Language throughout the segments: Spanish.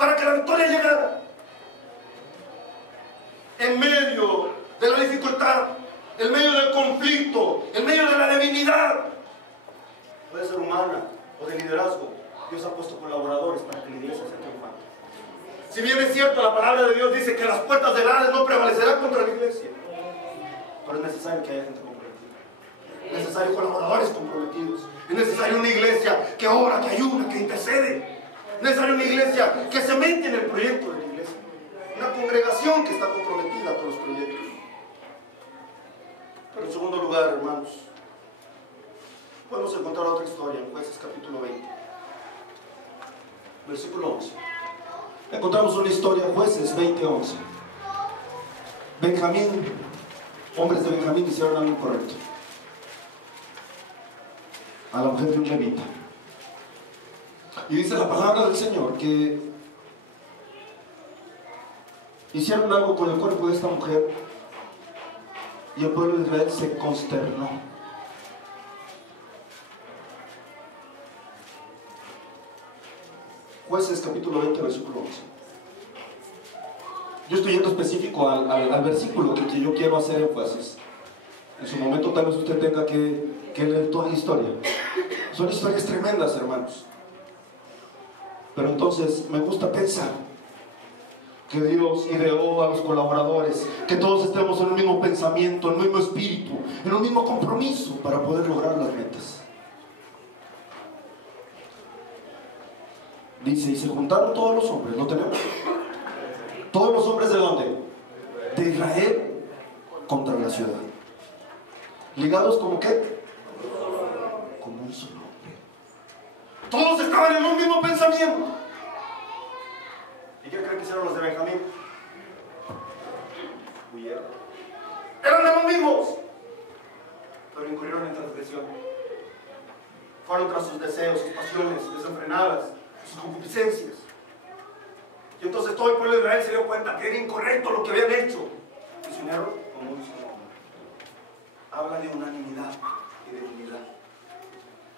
para que la victoria llegara. En medio de la dificultad, en medio del conflicto, en medio de la debilidad, puede ser humana o de liderazgo, Dios ha puesto colaboradores para que la iglesia sea triunfante. Si bien es cierto, la palabra de Dios dice que las puertas del Hades no prevalecerán contra la iglesia, pero es necesario que haya gente comprometida, es necesario colaboradores comprometidos, es necesario una iglesia que ora, que ayuna, que intercede, es necesario una iglesia que se mete en el proyecto de la iglesia, una congregación que está comprometida con los proyectos. Pero en segundo lugar, hermanos, podemos encontrar otra historia en Jueces capítulo 20, versículo 11. Encontramos una historia en Jueces 20:11. Hombres de Benjamín hicieron algo incorrecto a la mujer de un levita. Y dice la palabra del Señor que hicieron algo con el cuerpo de esta mujer y el pueblo de Israel se consternó. Jueces capítulo 20, versículo 11. Yo estoy yendo específico al versículo que yo quiero hacer énfasis. En su momento tal vez usted tenga que leer toda la historia. Son historias tremendas, hermanos. Pero entonces me gusta pensar que Dios ideó a los colaboradores, que todos estemos en un mismo pensamiento, en un mismo espíritu, en un mismo compromiso para poder lograr las metas. Dice, y se juntaron todos los hombres, ¿lo tenemos? ¿Todos los hombres de dónde? De Israel contra la ciudad. ¿Ligados como qué? Como un solo hombre. Todos estaban en un mismo pensamiento. ¿Y qué creen que hicieron los de Benjamín? Huyeron. Eran de los mismos, pero incurrieron en transgresión. Fueron tras sus deseos, sus pasiones desenfrenadas, sus concupiscencias. Y entonces todo el pueblo de Israel se dio cuenta que era incorrecto lo que habían hecho y se unieron como un solo hombre. Habla de unanimidad y de unidad.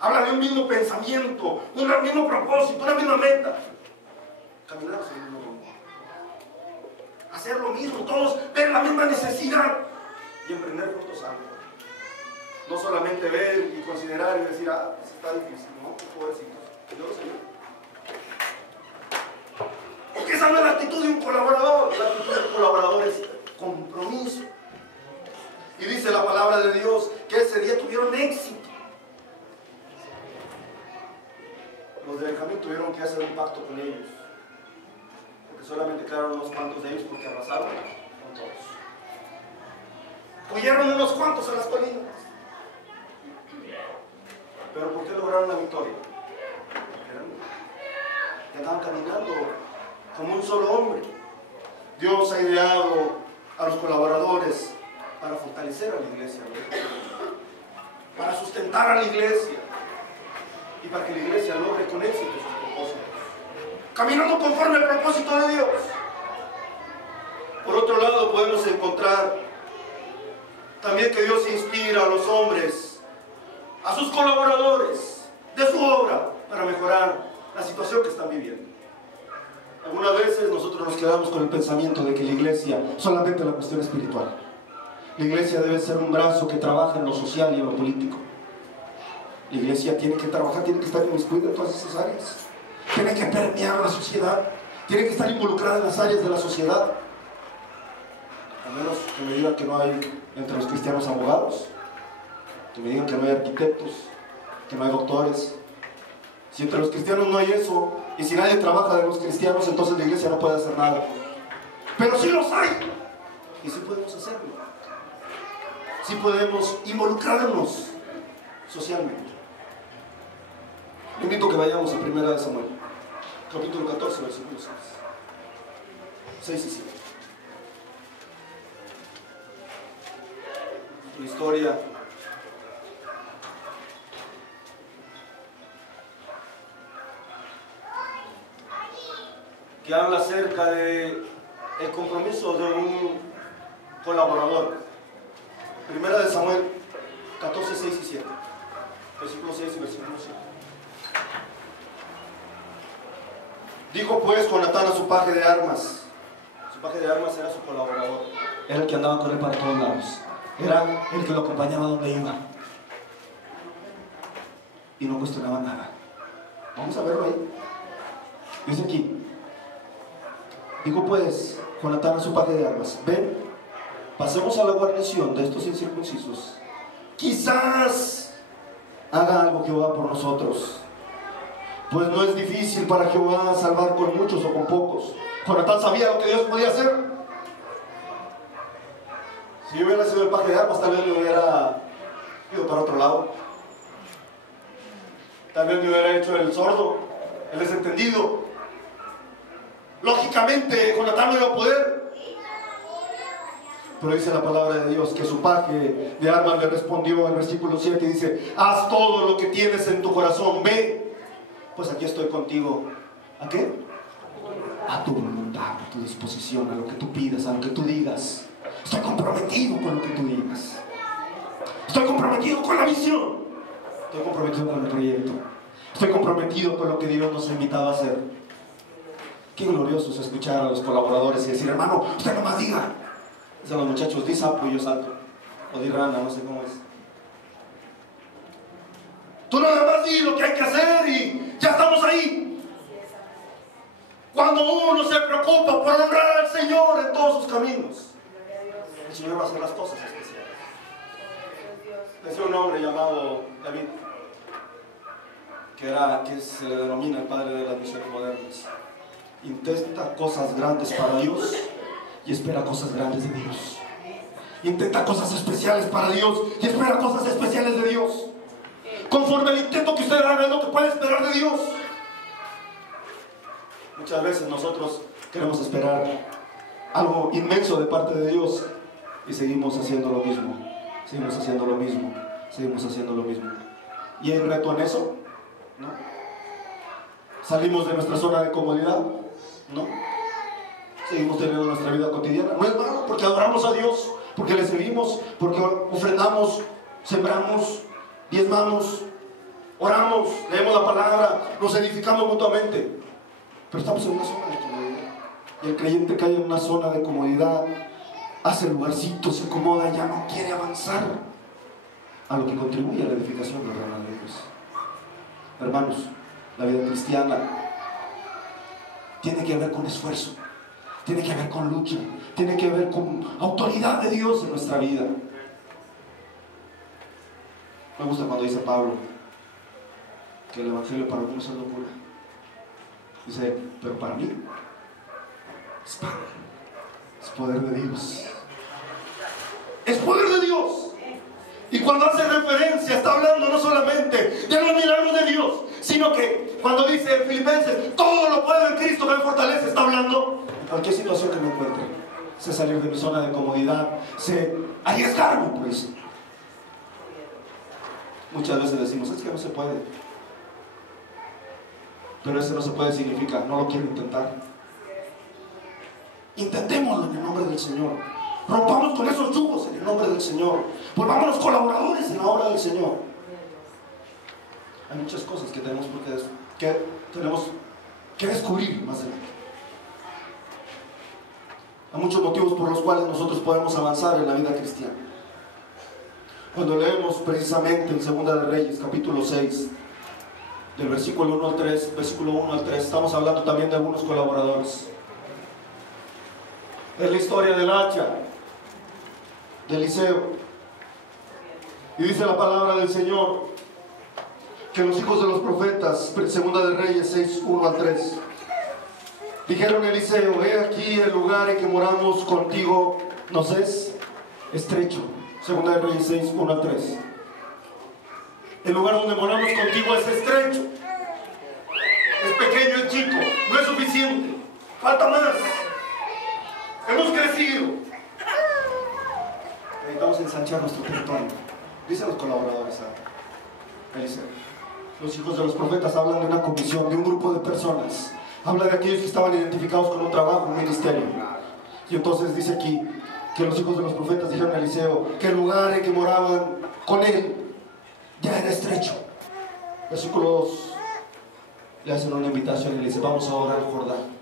Habla de un mismo pensamiento, un mismo propósito, una misma meta. Caminar hacia el mismo rumbo. Hacer lo mismo, todos ver la misma necesidad y emprender frutos algo. No solamente ver y considerar y decir, pues está difícil, ¿no? Pobrecitos. Yo lo sé. Porque esa no es la actitud de un colaborador. La actitud de un colaborador es compromiso. Y dice la palabra de Dios que ese día tuvieron éxito. Los de Benjamín tuvieron que hacer un pacto con ellos, porque solamente quedaron unos cuantos de ellos porque arrasaron con todos. Huyeron unos cuantos a las colinas. Pero ¿por qué lograron la victoria? Porque andaban caminando como un solo hombre. Dios ha ideado a los colaboradores para fortalecer a la iglesia, para sustentar a la iglesia y para que la iglesia logre con éxito sus propósitos, caminando conforme al propósito de Dios. Por otro lado, podemos encontrar también que Dios inspira a los hombres, a sus colaboradores de su obra, para mejorar la situación que están viviendo. Algunas veces nosotros nos quedamos con el pensamiento de que la iglesia solamente es la cuestión espiritual. La iglesia debe ser un brazo que trabaja en lo social y en lo político. La iglesia tiene que trabajar, tiene que estar inmiscuida en todas esas áreas. Tiene que permear la sociedad, tiene que estar involucrada en las áreas de la sociedad. A menos que me digan que no hay entre los cristianos abogados, que me digan que no hay arquitectos, que no hay doctores. Si entre los cristianos no hay eso, y si nadie trabaja de los cristianos, entonces la iglesia no puede hacer nada. Pero sí los hay, y sí podemos hacerlo. Sí podemos involucrarnos socialmente. Le invito a que vayamos a 1 Samuel, capítulo 14, versículos 6 y 7. Una historia que habla acerca de el compromiso de un colaborador. 1 Samuel 14, 6 y 7. Versículo 6 y versículo 7. Dijo pues Jonatán a su paje de armas. Su paje de armas era su colaborador. Era el que andaba con él para todos lados. Era el que lo acompañaba donde iba. Y no cuestionaba nada. Vamos a verlo ahí. Dice aquí. Dijo pues Jonatán a su paje de armas: ven, pasemos a la guarnición de estos incircuncisos. Quizás haga algo Jehová por nosotros, pues no es difícil para Jehová salvar con muchos o con pocos. Jonatán sabía lo que Dios podía hacer. Si yo hubiera sido el paje de armas, tal vez me hubiera ido para otro lado. Tal vez me hubiera hecho el sordo, el desentendido. Lógicamente Jonatán no iba a poder. Pero dice la palabra de Dios que su paje de armas le respondió en el versículo 7 y dice: haz todo lo que tienes en tu corazón, ve, pues aquí estoy contigo. ¿A qué? A tu voluntad, a tu disposición, a lo que tú pidas, a lo que tú digas. Estoy comprometido con lo que tú digas. Estoy comprometido con la visión. Estoy comprometido con el proyecto. Estoy comprometido con lo que Dios nos ha invitado a hacer. Qué glorioso es escuchar a los colaboradores y decir: hermano, usted nomás diga. Dicen los muchachos: di sapo y yo salto. O di rana, no sé cómo es. Tú nada más di lo que hay que hacer y ya estamos ahí. Cuando uno se preocupa por honrar al Señor en todos sus caminos, el Señor va a hacer las cosas especiales. Decía un hombre llamado David, que se le denomina el padre de las misiones modernas: intenta cosas grandes para Dios y espera cosas grandes de Dios. Intenta cosas especiales para Dios y espera cosas especiales de Dios. Conforme al intento que usted haga, es lo que puede esperar de Dios. Muchas veces nosotros queremos esperar algo inmenso de parte de Dios y seguimos haciendo lo mismo. Seguimos haciendo lo mismo. Seguimos haciendo lo mismo. ¿Y hay reto en eso? ¿No? ¿Salimos de nuestra zona de comodidad? ¿No? Seguimos teniendo nuestra vida cotidiana. No es malo, porque adoramos a Dios, porque le servimos, porque ofrendamos, sembramos, diezmamos, oramos, leemos la palabra, nos edificamos mutuamente. Pero estamos en una zona de comodidad. Y el creyente cae en una zona de comodidad, hace el lugarcito, se acomoda y ya no quiere avanzar a lo que contribuye a la edificación del reino de Dios. Hermanos, la vida cristiana tiene que ver con esfuerzo, tiene que ver con lucha, tiene que ver con autoridad de Dios en nuestra vida. Me gusta cuando dice Pablo que el evangelio para algunos es locura. Dice: pero para mí es poder, es poder de Dios, es poder de Dios. Y cuando hace referencia, está hablando no solamente de los milagros de Dios, sino que cuando dice en Filipenses: todo lo puedo en Cristo que me fortalece, está hablando en cualquier situación que me encuentre. Sé salir de mi zona de comodidad, sé arriesgarme por eso. Muchas veces decimos: es que no se puede. Pero ese no se puede significa no lo quiero intentar. Intentémoslo en el nombre del Señor. Rompamos con esos yugos en el nombre del Señor. Volvámonos colaboradores en la obra del Señor. Hay muchas cosas que tenemos que descubrir más adelante. Hay muchos motivos por los cuales nosotros podemos avanzar en la vida cristiana. Cuando leemos precisamente en Segunda de Reyes, capítulo 6, del versículo 1 al 3, estamos hablando también de algunos colaboradores. Es la historia del hacha de Eliseo. Y dice la palabra del Señor que los hijos de los profetas, Segunda de Reyes 6, 1 al 3, dijeron a Eliseo: he aquí el lugar en que moramos contigo nos es estrecho. Segunda de Reyes 6, 1 al 3. El lugar donde moramos contigo es estrecho, es pequeño, es chico, no es suficiente, falta más. Hemos crecido, necesitamos ensanchar nuestro territorio. Dicen los colaboradores a Eliseo. Los hijos de los profetas hablan de una comisión, de un grupo de personas. Habla de aquellos que estaban identificados con un trabajo, un ministerio. Y entonces dice aquí que los hijos de los profetas dijeron a Eliseo que el lugar en que moraban con él ya era estrecho. Versículo 2. le hacen una invitación y le dicen, vamos a orar al Jordán.